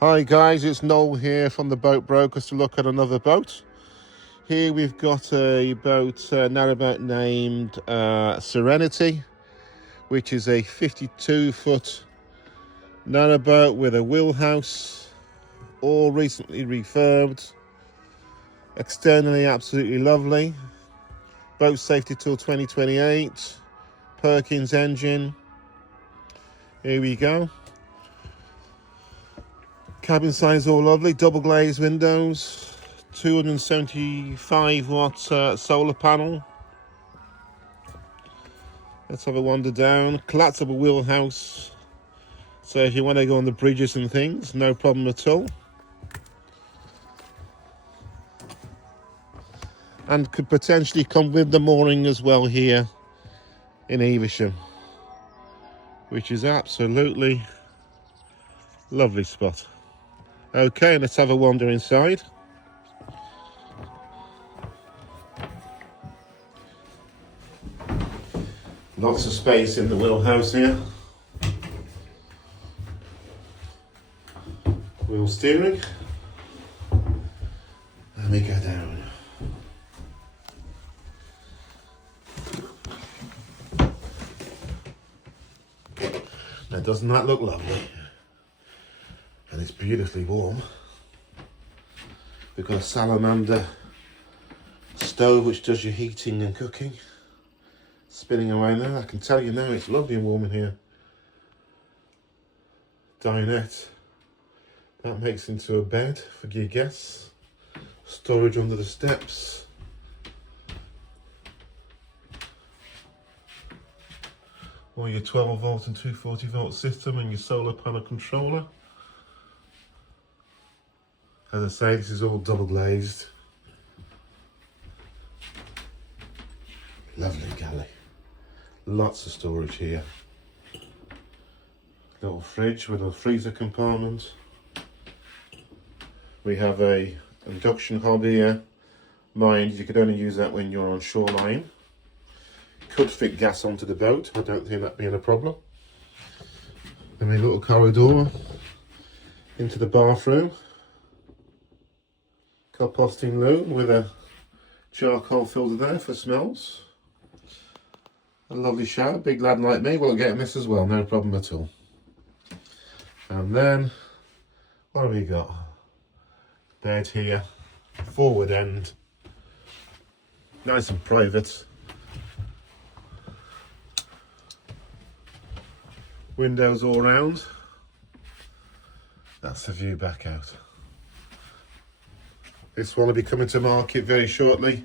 Hi guys, it's Noel here from the Boat Brokers to look at another boat. Here we've got a boat, narrowboat named Serenity, which is a 52-foot narrowboat with a wheelhouse, all recently refurbed. Externally absolutely lovely. Boat safety till 2028. Perkins engine. Here we go. Cabin size all lovely, double glazed windows, 275 watt solar panel. Let's have a wander down. Collapsible wheelhouse, so if you want to go on the bridges and things, no problem at all. And could potentially come with the mooring as well here in Evesham, which is absolutely lovely spot. Okay, let's have a wander inside. Lots of space in the wheelhouse here. Wheel steering. Let me go down. Now, doesn't that look lovely? And it's beautifully warm. We've got a salamander stove which does your heating and cooking. Spinning away now. I can tell you now it's lovely and warm in here. Dinette. That makes into a bed for your guests. Storage under the steps. Or your 12 volt and 240 volt system and your solar panel controller. As I say, this is all double glazed. Lovely galley. Lots of storage here. Little fridge with a freezer compartment. We have a induction hob here. Mind you could only use that when you're on shoreline. Could fit gas onto the boat. I don't think that being a problem. Then a little corridor into the bathroom. Composting loo with a charcoal filter there for smells. A lovely shower, big lad like me will get in this as well, no problem at all. And then, what have we got? Bed here, forward end, nice and private. Windows all round. That's the view back out. This one will be coming to market very shortly.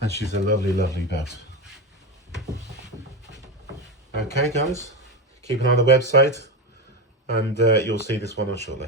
And she's a lovely, lovely boat. Okay guys, keep an eye on the website and you'll see this one on shortly.